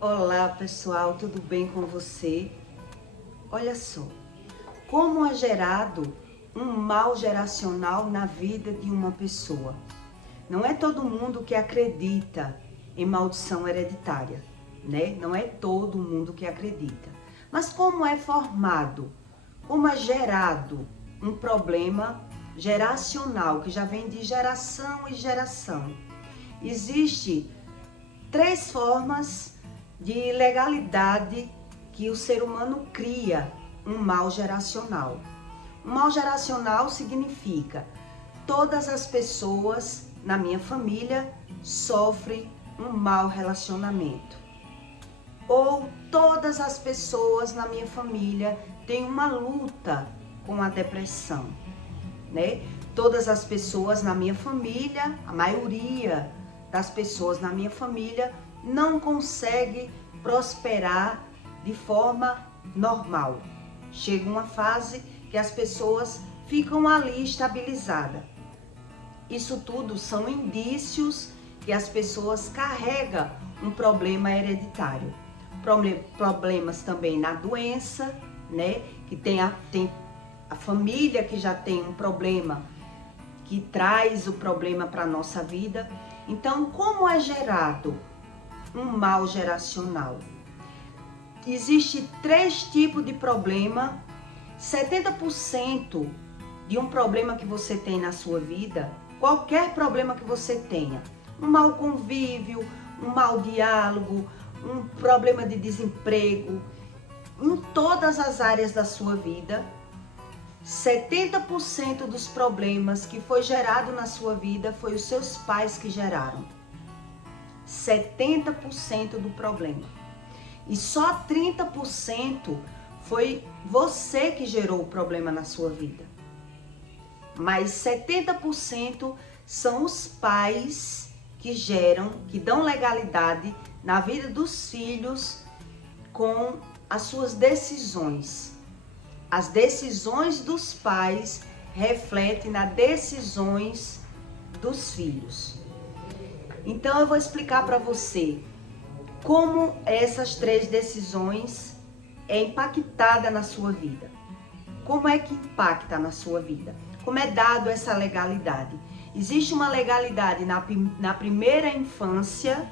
Olá pessoal, tudo bem com você? Olha só, como é gerado um mal geracional na vida de uma pessoa. Não é todo mundo que acredita em maldição hereditária, né? Não é todo mundo que acredita. Mas como é formado, como é gerado um problema geracional que já vem de geração em geração? Existe 3 formas de legalidade que o ser humano cria um mal geracional. Um mal geracional significa todas as pessoas na minha família sofrem um mau relacionamento. Ou todas as pessoas na minha família têm uma luta com a depressão, né? Todas as pessoas na minha família, a maioria das pessoas na minha família não consegue prosperar de forma normal. Chega uma fase que as pessoas ficam ali estabilizadas. Isso tudo são indícios que as pessoas carregam um problema hereditário. Problemas também na doença, né? Que tem a família que já tem um problema que traz o problema para a nossa vida. Então, como é gerado um mal geracional? Existe 3 tipos de problema. 70% de um problema que você tem na sua vida, qualquer problema que você tenha, um mau convívio, um mau diálogo, um problema de desemprego, em todas as áreas da sua vida, 70% dos problemas que foi gerado na sua vida foi os seus pais que geraram. 70% do problema. E só 30% foi você que gerou o problema na sua vida. Mas 70% são os pais que geram, que dão legalidade na vida dos filhos com as suas decisões. As decisões dos pais refletem nas decisões dos filhos. Então eu vou explicar para você como essas 3 decisões é impactada na sua vida. Como é que impacta na sua vida? Como é dado essa legalidade? Existe uma legalidade na primeira infância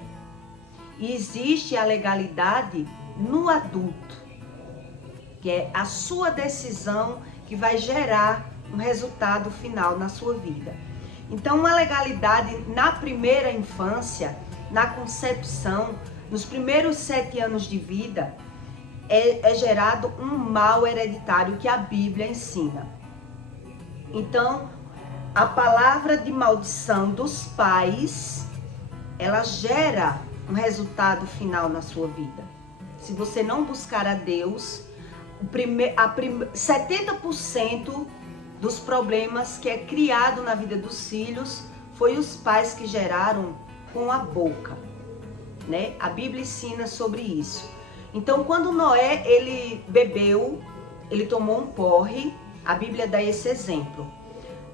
e existe a legalidade no adulto, que é a sua decisão que vai gerar um resultado final na sua vida. Então, uma legalidade na primeira infância, na concepção, nos primeiros 7 anos de vida, é gerado um mal hereditário que a Bíblia ensina. Então, a palavra de maldição dos pais, ela gera um resultado final na sua vida. Se você não buscar a Deus, 70% dos problemas que é criado na vida dos filhos foi os pais que geraram com a boca, né? A Bíblia ensina sobre isso. Então, quando Noé, ele bebeu, ele tomou um porre, a Bíblia dá esse exemplo.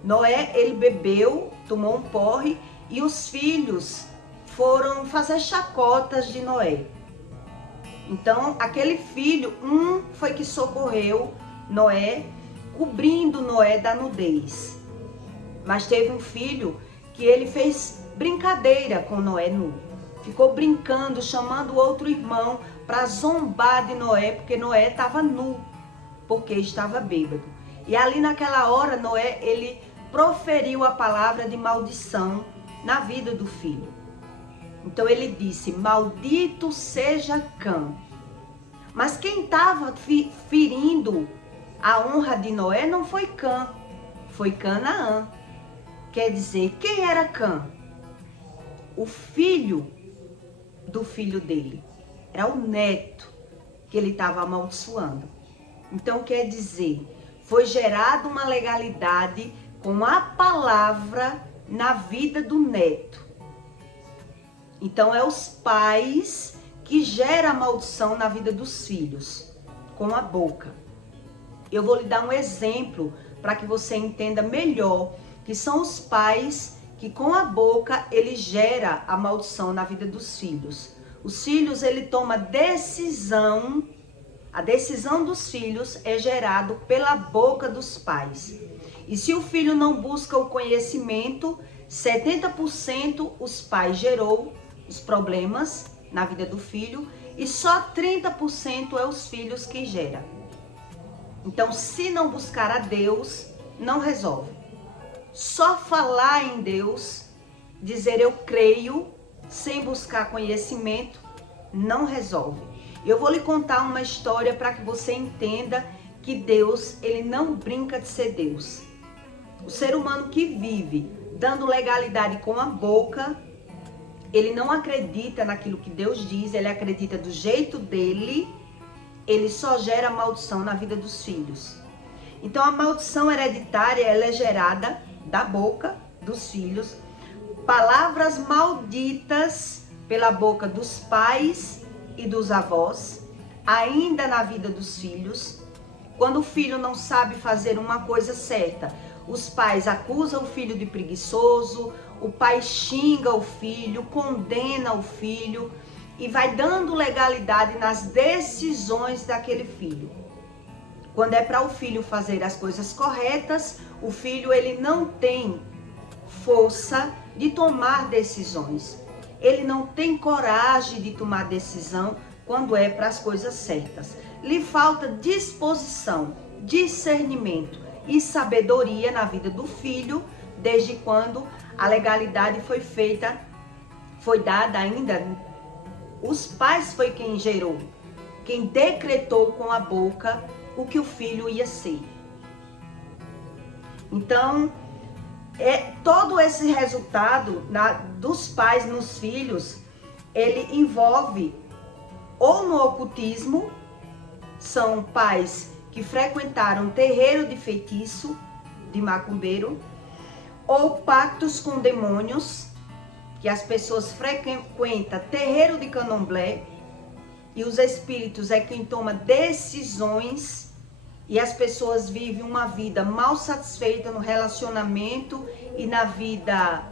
Noé, ele bebeu, tomou um porre e os filhos foram fazer chacotas de Noé. Então, aquele filho, foi que socorreu Noé, cobrindo Noé da nudez. Mas teve um filho que ele fez brincadeira com Noé nu. Ficou brincando, chamando o outro irmão para zombar de Noé, porque Noé estava nu, porque estava bêbado. E ali naquela hora, Noé, ele proferiu a palavra de maldição na vida do filho. Então ele disse: maldito seja Cã. Mas quem estava ferindo a honra de Noé não foi Cã, foi Canaã. Quer dizer, quem era Cã? O filho do filho dele. Era o neto que ele estava amaldiçoando. Então quer dizer, foi gerada uma legalidade com a palavra na vida do neto. Então é os pais que geram a maldição na vida dos filhos, com a boca. Eu vou lhe dar um exemplo para que você entenda melhor que são os pais que com a boca ele gera a maldição na vida dos filhos. Os filhos, ele toma decisão, a decisão dos filhos é gerado pela boca dos pais. E se o filho não busca o conhecimento, 70% os pais gerou os problemas na vida do filho e só 30% é os filhos que geram. Então, se não buscar a Deus, não resolve. Só falar em Deus, dizer eu creio, sem buscar conhecimento, não resolve. Eu vou lhe contar uma história para que você entenda que Deus, ele não brinca de ser Deus. O ser humano que vive dando legalidade com a boca, ele não acredita naquilo que Deus diz, ele acredita do jeito dele, ele só gera maldição na vida dos filhos. Então a maldição hereditária, ela é gerada da boca dos filhos, palavras malditas pela boca dos pais e dos avós, ainda na vida dos filhos. Quando o filho não sabe fazer uma coisa certa, os pais acusam o filho de preguiçoso, o pai xinga o filho, condena o filho e vai dando legalidade nas decisões daquele filho. Quando é para o filho fazer as coisas corretas, o filho ele não tem força de tomar decisões. Ele não tem coragem de tomar decisão quando é para as coisas certas. Lhe falta disposição, discernimento e sabedoria na vida do filho, desde quando a legalidade foi dada ainda. Os pais foi quem gerou, quem decretou com a boca o que o filho ia ser. Então, todo esse resultado dos pais nos filhos, ele envolve ou no ocultismo, são pais que frequentaram terreiro de feitiço, de macumbeiro, ou pactos com demônios, que as pessoas frequentam terreiro de candomblé, e os espíritos é quem toma decisões, e as pessoas vivem uma vida mal satisfeita no relacionamento e na vida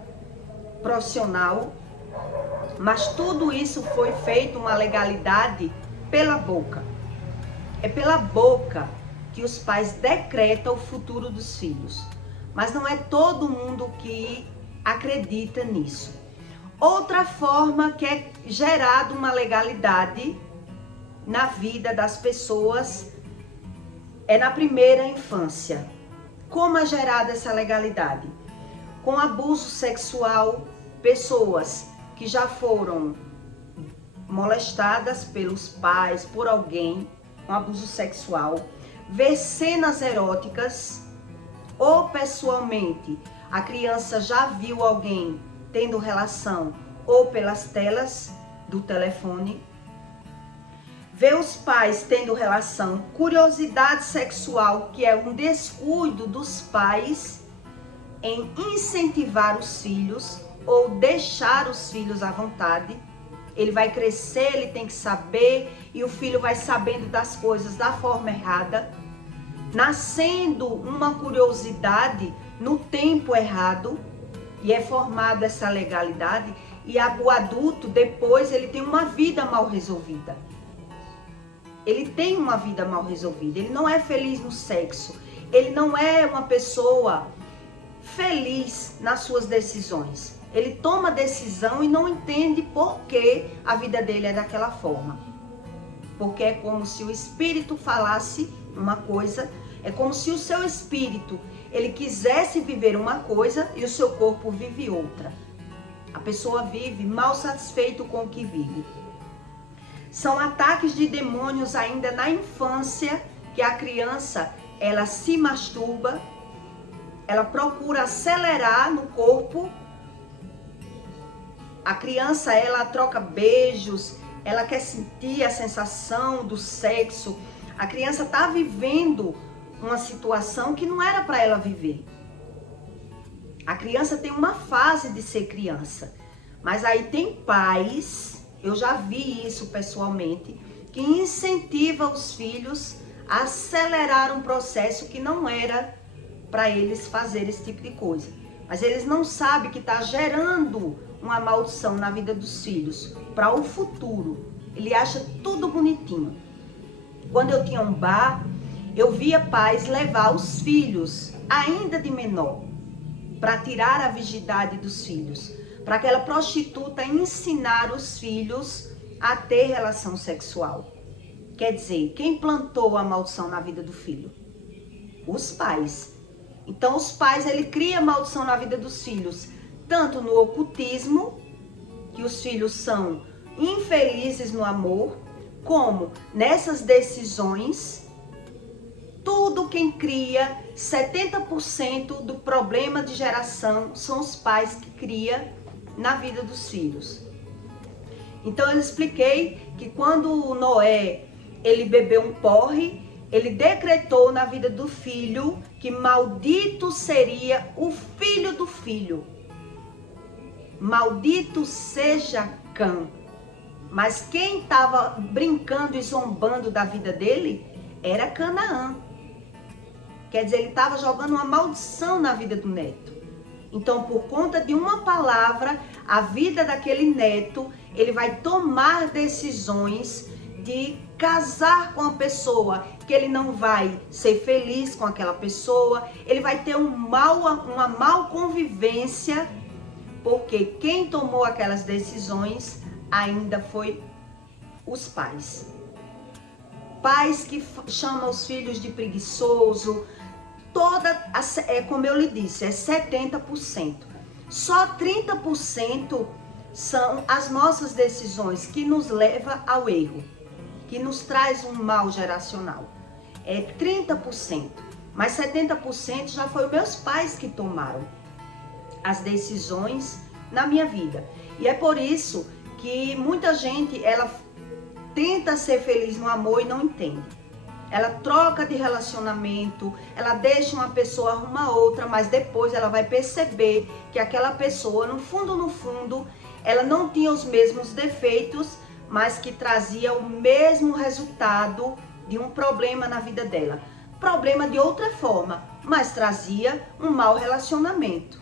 profissional. Mas tudo isso foi feito uma legalidade pela boca. É pela boca que os pais decretam o futuro dos filhos. Mas não é todo mundo que acredita nisso. Outra forma que é gerada uma legalidade na vida das pessoas é na primeira infância. Como é gerada essa legalidade? Com abuso sexual, pessoas que já foram molestadas pelos pais, por alguém, com abuso sexual, ver cenas eróticas, ou pessoalmente a criança já viu alguém tendo relação, ou pelas telas do telefone, ver os pais tendo relação, curiosidade sexual, que é um descuido dos pais em incentivar os filhos ou deixar os filhos à vontade. Ele vai crescer, ele tem que saber, e o filho vai sabendo das coisas da forma errada, nascendo uma curiosidade no tempo errado, e é formada essa legalidade, e o adulto depois ele tem uma vida mal resolvida. Ele tem uma vida mal resolvida, ele não é feliz no sexo, ele não é uma pessoa feliz nas suas decisões. Ele toma decisão e não entende por que a vida dele é daquela forma. Porque é como se o espírito falasse uma coisa, é como se o seu espírito, ele quisesse viver uma coisa e o seu corpo vive outra. A pessoa vive mal satisfeito com o que vive. São ataques de demônios ainda na infância, que a criança, ela se masturba, ela procura acelerar no corpo. A criança, ela troca beijos, ela quer sentir a sensação do sexo. A criança está vivendo uma situação que não era para ela viver. A criança tem uma fase de ser criança, mas aí tem pais, eu já vi isso pessoalmente, que incentiva os filhos a acelerar um processo que não era para eles fazer esse tipo de coisa. Mas eles não sabem que está gerando uma maldição na vida dos filhos para o futuro. Ele acha tudo bonitinho. Quando eu tinha um bar, eu via pais levar os filhos, ainda de menor, para tirar a virgindade dos filhos, para aquela prostituta ensinar os filhos a ter relação sexual. Quer dizer, quem plantou a maldição na vida do filho? Os pais. Então os pais, ele cria maldição na vida dos filhos, tanto no ocultismo, que os filhos são infelizes no amor, como nessas decisões. Tudo quem cria, 70% do problema de geração são os pais que criam na vida dos filhos. Então eu expliquei que quando Noé, ele bebeu um porre, ele decretou na vida do filho que maldito seria o filho do filho. Maldito seja Cã. Mas quem estava brincando e zombando da vida dele era Canaã. Quer dizer, ele estava jogando uma maldição na vida do neto. Então, por conta de uma palavra, a vida daquele neto, ele vai tomar decisões de casar com a pessoa, que ele não vai ser feliz com aquela pessoa, ele vai ter uma mal convivência, porque quem tomou aquelas decisões ainda foi os pais. Pais que chamam os filhos de preguiçoso, como eu lhe disse, é 70%. Só 30% são as nossas decisões que nos levam ao erro, que nos traz um mal geracional. É 30%, mas 70% já foi meus pais que tomaram as decisões na minha vida. E é por isso que muita gente, ela tenta ser feliz no amor e não entende. Ela troca de relacionamento, ela deixa uma pessoa, arruma outra, mas depois ela vai perceber que aquela pessoa, no fundo, ela não tinha os mesmos defeitos, mas que trazia o mesmo resultado de um problema na vida dela. Problema de outra forma, mas trazia um mau relacionamento.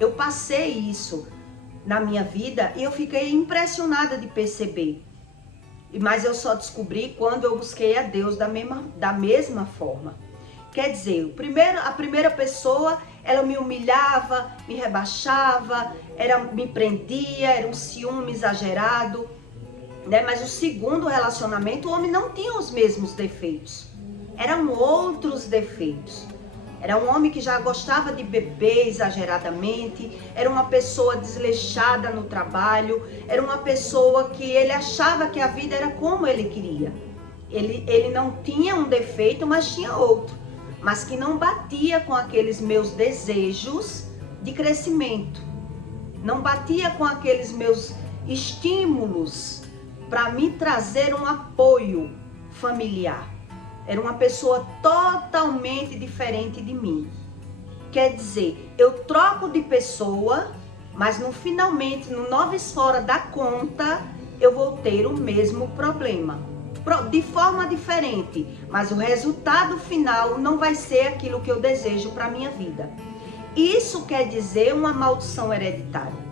Eu passei isso na minha vida e eu fiquei impressionada de perceber. Mas eu só descobri quando eu busquei a Deus da mesma forma. Quer dizer, a primeira pessoa, ela me humilhava, me rebaixava, me prendia, era um ciúme exagerado, né? Mas o segundo relacionamento, o homem não tinha os mesmos defeitos. Eram outros defeitos. Era um homem que já gostava de beber exageradamente, era uma pessoa desleixada no trabalho, era uma pessoa que ele achava que a vida era como ele queria. Ele não tinha um defeito, mas tinha outro, mas que não batia com aqueles meus desejos de crescimento, não batia com aqueles meus estímulos para me trazer um apoio familiar. Era uma pessoa totalmente diferente de mim. Quer dizer, eu troco de pessoa, mas finalmente, no noves fora da conta, eu vou ter o mesmo problema. De forma diferente, mas o resultado final não vai ser aquilo que eu desejo para a minha vida. Isso quer dizer uma maldição hereditária.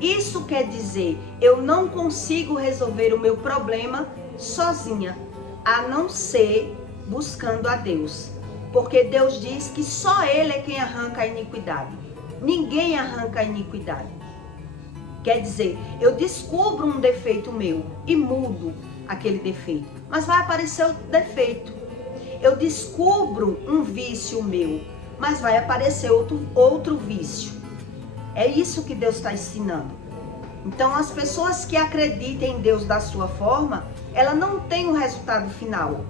Isso quer dizer, eu não consigo resolver o meu problema sozinha, a não ser buscando a Deus. Porque Deus diz que só Ele é quem arranca a iniquidade. Ninguém arranca a iniquidade. Quer dizer, eu descubro um defeito meu e mudo aquele defeito, mas vai aparecer outro defeito. Eu descubro um vício meu, mas vai aparecer outro vício. É isso que Deus está ensinando. Então, as pessoas que acreditam em Deus da sua forma, ela não tem um resultado final.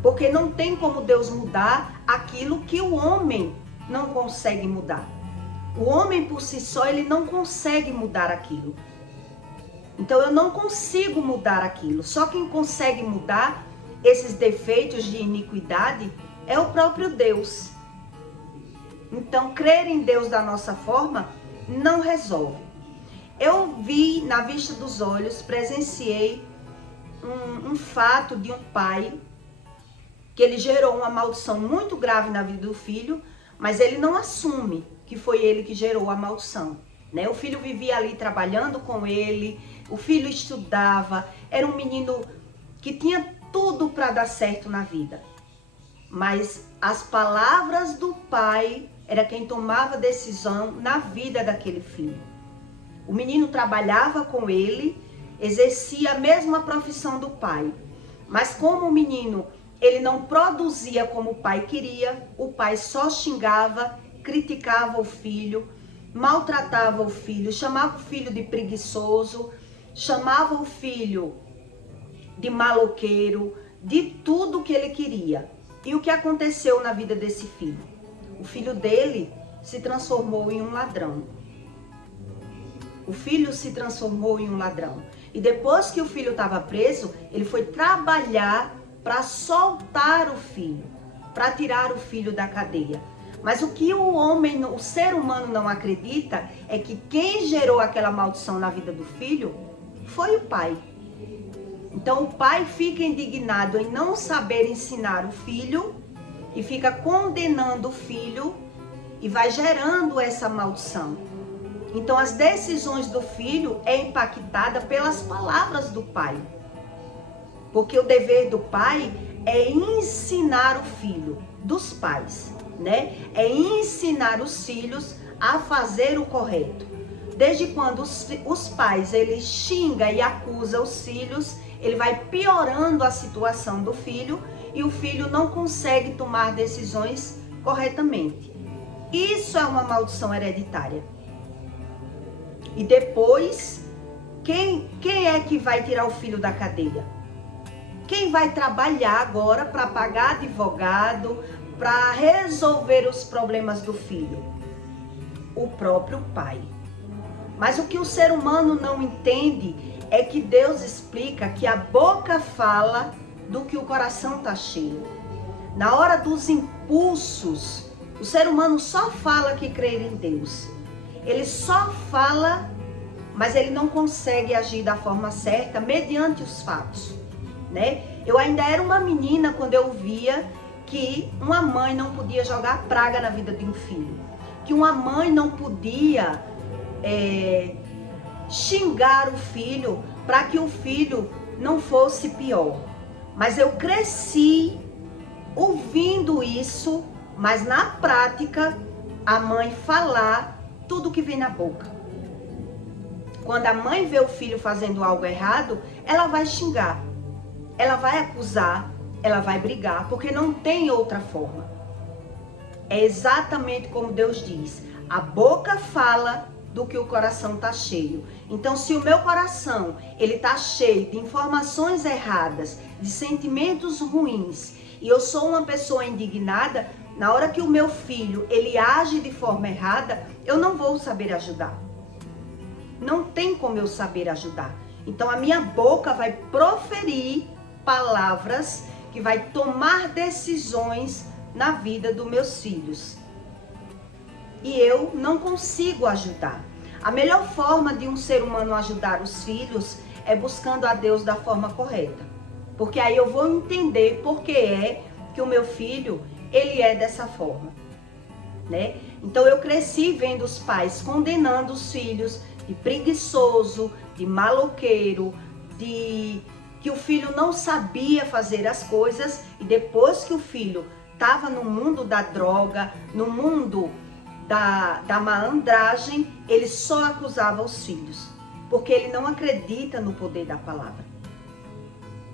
Porque não tem como Deus mudar aquilo que o homem não consegue mudar. O homem por si só, ele não consegue mudar aquilo. Então, eu não consigo mudar aquilo. Só quem consegue mudar esses defeitos de iniquidade é o próprio Deus. Então, crer em Deus da nossa forma não resolve. Eu vi na vista dos olhos, presenciei um fato de um pai que ele gerou uma maldição muito grave na vida do filho, mas ele não assume que foi ele que gerou a maldição. né? O filho vivia ali trabalhando com ele, o filho estudava, era um menino que tinha tudo para dar certo na vida. Mas as palavras do pai era quem tomava decisão na vida daquele filho. O menino trabalhava com ele, exercia a mesma profissão do pai. Mas como o menino, ele não produzia como o pai queria, o pai só xingava, criticava o filho, maltratava o filho, chamava o filho de preguiçoso, chamava o filho de maloqueiro, de tudo que ele queria. E o que aconteceu na vida desse filho? O filho dele se transformou em um ladrão. O filho se transformou em um ladrão. E depois que o filho estava preso, ele foi trabalhar para soltar o filho, para tirar o filho da cadeia. Mas o que o ser humano não acredita é que quem gerou aquela maldição na vida do filho foi o pai. Então o pai fica indignado em não saber ensinar o filho e fica condenando o filho e vai gerando essa maldição. Então as decisões do filho é impactada pelas palavras do pai. Porque o dever do pai é ensinar o filho, dos pais, né? É ensinar os filhos a fazer o correto. Desde quando os pais, eles xingam e acusam os filhos, ele vai piorando a situação do filho e o filho não consegue tomar decisões corretamente. Isso é uma maldição hereditária. E depois, quem é que vai tirar o filho da cadeia? Quem vai trabalhar agora para pagar advogado, para resolver os problemas do filho? O próprio pai. Mas o que o ser humano não entende é que Deus explica que a boca fala do que o coração está cheio. Na hora dos impulsos, o ser humano só fala que crê em Deus. Ele só fala, mas ele não consegue agir da forma certa mediante os fatos, né? Eu ainda era uma menina quando eu via que uma mãe não podia jogar praga na vida de um filho, que uma mãe não podia xingar o filho para que o filho não fosse pior. Mas eu cresci ouvindo isso, mas na prática a mãe falar tudo que vem na boca. Quando a mãe vê o filho fazendo algo errado, ela vai xingar, ela vai acusar, ela vai brigar, porque não tem outra forma. É exatamente como Deus diz, a boca fala do que o coração está cheio. Então, se o meu coração ele está cheio de informações erradas, de sentimentos ruins, e eu sou uma pessoa indignada, na hora que o meu filho ele age de forma errada, eu não vou saber ajudar. Não tem como eu saber ajudar. Então a minha boca vai proferir palavras que vai tomar decisões na vida dos meus filhos. E eu não consigo ajudar. A melhor forma de um ser humano ajudar os filhos é buscando a Deus da forma correta. Porque aí eu vou entender por que é que o meu filho ele é dessa forma, né? Então eu cresci vendo os pais condenando os filhos de preguiçoso, de maloqueiro, de que o filho não sabia fazer as coisas, e depois que o filho estava no mundo da droga, no mundo da malandragem, ele só acusava os filhos, porque ele não acredita no poder da palavra.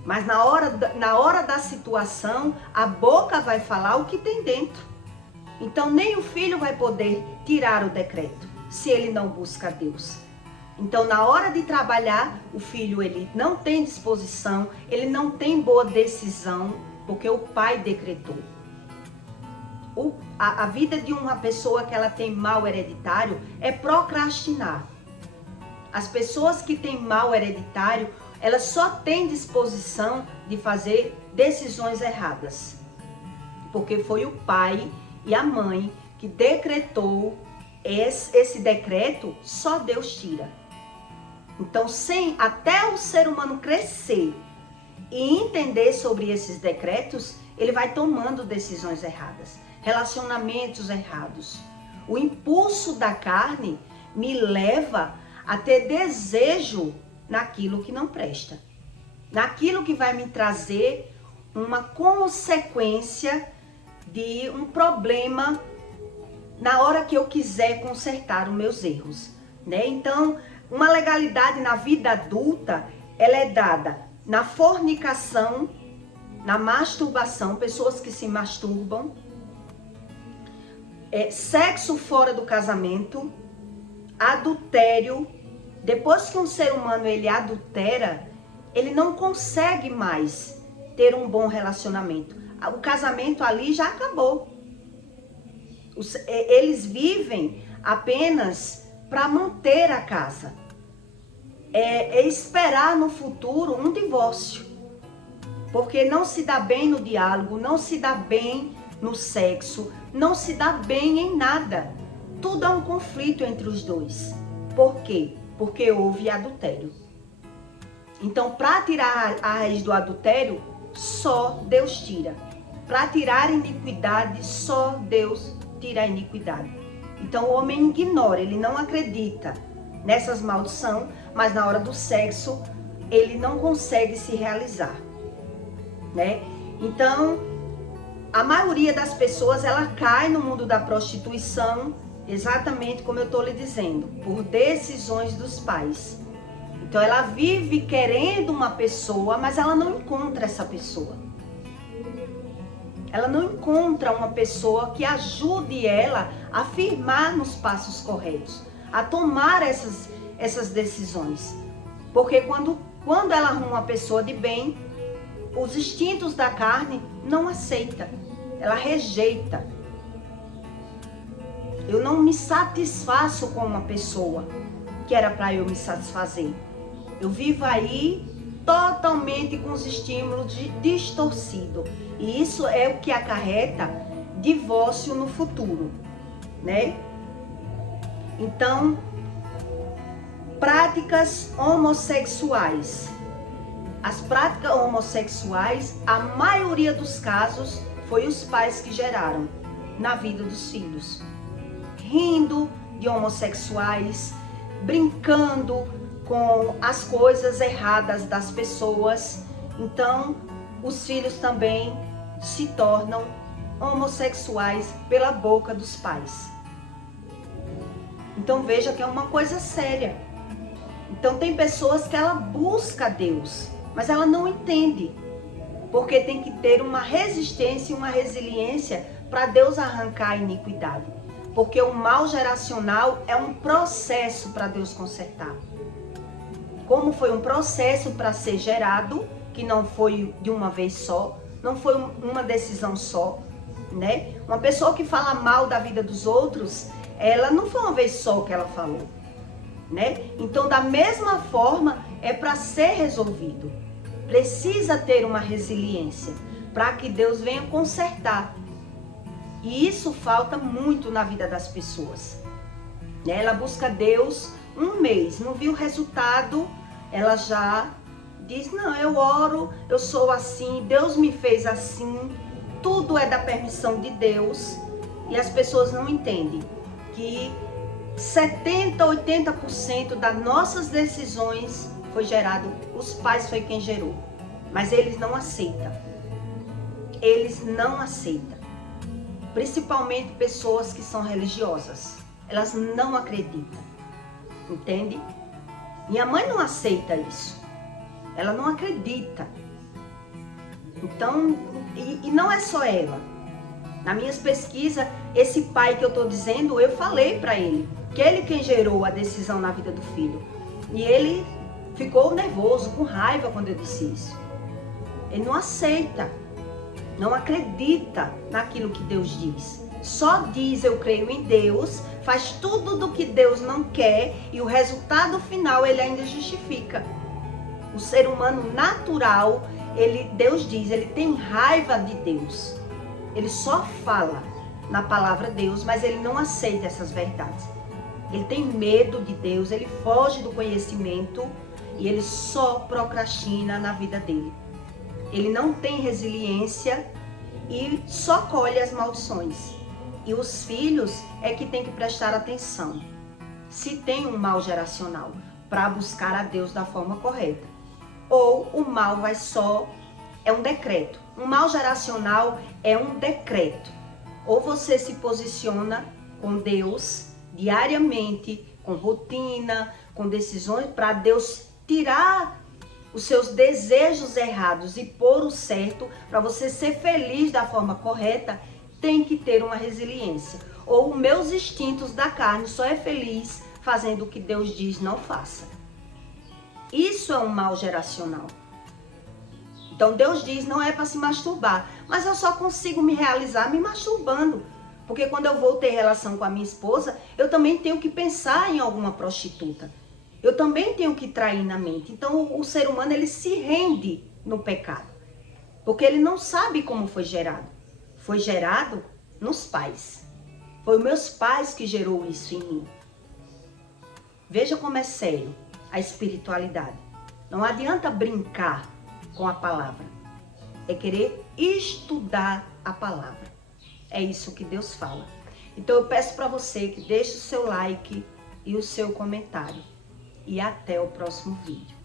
Mas na hora da situação, a boca vai falar o que tem dentro. Então nem o filho vai poder tirar o decreto, se ele não busca Deus. Então na hora de trabalhar, o filho ele não tem disposição, ele não tem boa decisão, porque o pai decretou. A vida de uma pessoa que ela tem mal hereditário é procrastinar. As pessoas que têm mal hereditário, elas só têm disposição de fazer decisões erradas. Porque foi o pai e a mãe que decretou esse decreto, só Deus tira. Então, até o ser humano crescer e entender sobre esses decretos, ele vai tomando decisões erradas, relacionamentos errados. O impulso da carne me leva a ter desejo naquilo que não presta, naquilo que vai me trazer uma consequência de um problema na hora que eu quiser consertar os meus erros, né? Então, uma legalidade na vida adulta, ela é dada na fornicação, na masturbação, pessoas que se masturbam, sexo fora do casamento, adultério. Depois que um ser humano ele adultera, ele não consegue mais ter um bom relacionamento. O casamento ali já acabou. Eles vivem apenas para manter a casa. É esperar no futuro um divórcio. Porque não se dá bem no diálogo, não se dá bem no sexo, não se dá bem em nada. Tudo é um conflito entre os dois. Por quê? Porque houve adultério. Então, para tirar a raiz do adultério, só Deus tira. Para tirar a iniquidade, só Deus tira a iniquidade. Então, o homem ignora, ele não acredita nessas maldições, mas na hora do sexo, ele não consegue se realizar, né? Então, a maioria das pessoas, ela cai no mundo da prostituição, exatamente como eu estou lhe dizendo, por decisões dos pais. Então, ela vive querendo uma pessoa, mas ela não encontra essa pessoa. Ela não encontra uma pessoa que ajude ela a firmar nos passos corretos, a tomar essas decisões. Porque quando ela arruma uma pessoa de bem, os instintos da carne não aceita, ela rejeita. Eu não me satisfaço com uma pessoa que era para eu me satisfazer. Eu vivo aí totalmente com os estímulos distorcidos. E isso é o que acarreta divórcio no futuro, né? Então, práticas homossexuais. As práticas homossexuais, a maioria dos casos, foi os pais que geraram na vida dos filhos. Rindo de homossexuais, brincando com as coisas erradas das pessoas. Então, os filhos também se tornam homossexuais pela boca dos pais. Então, veja que é uma coisa séria. Então, tem pessoas que ela busca Deus, mas ela não entende. Porque tem que ter uma resistência e uma resiliência para Deus arrancar a iniquidade. Porque o mal geracional é um processo para Deus consertar. Como foi um processo para ser gerado, que não foi de uma vez só, não foi uma decisão só, né? Uma pessoa que fala mal da vida dos outros, ela não foi uma vez só que ela falou, né? Então, da mesma forma, é para ser resolvido. Precisa ter uma resiliência para que Deus venha consertar. E isso falta muito na vida das pessoas, né? Ela busca Deus um mês, não viu o resultado, ela já diz, não, eu oro, eu sou assim, Deus me fez assim, tudo é da permissão de Deus. E as pessoas não entendem que 70%, 80% das nossas decisões foi gerado, os pais foi quem gerou, mas eles não aceitam. Eles não aceitam. Principalmente pessoas que são religiosas. Elas não acreditam. Entende? Minha mãe não aceita isso. Ela não acredita. Então, e não é só ela. Nas minhas pesquisas, esse pai que eu estou dizendo, eu falei para ele que ele quem gerou a decisão na vida do filho. E ele ficou nervoso, com raiva quando eu disse isso. Ele não aceita, não acredita naquilo que Deus diz. Só diz eu creio em Deus, faz tudo do que Deus não quer e o resultado final ele ainda justifica. O ser humano natural, Deus diz, ele tem raiva de Deus. Ele só fala na palavra Deus, mas ele não aceita essas verdades. Ele tem medo de Deus, ele foge do conhecimento e ele só procrastina na vida dele. Ele não tem resiliência e só colhe as maldições. E os filhos é que tem que prestar atenção. se tem um mal geracional, para buscar a Deus da forma correta. Ou o mal é um decreto. Um mal geracional é um decreto. Ou você se posiciona com Deus diariamente, com rotina, com decisões, para Deus tirar os seus desejos errados e pôr o certo, para você ser feliz da forma correta, tem que ter uma resiliência. Ou os meus instintos da carne só é feliz fazendo o que Deus diz não faça. Isso é um mal geracional. Então Deus diz, não é para se masturbar, mas eu só consigo me realizar me masturbando. Porque quando eu vou ter relação com a minha esposa, eu também tenho que pensar em alguma prostituta. Eu também tenho que trair na mente. Então o ser humano, ele se rende no pecado. Porque ele não sabe como foi gerado. Foi gerado nos pais. Foi os meus pais que gerou isso em mim. Veja como é sério a espiritualidade. Não adianta brincar com a palavra. É querer estudar a palavra. É isso que Deus fala. Então eu peço para você que deixe o seu like e o seu comentário. E até o próximo vídeo.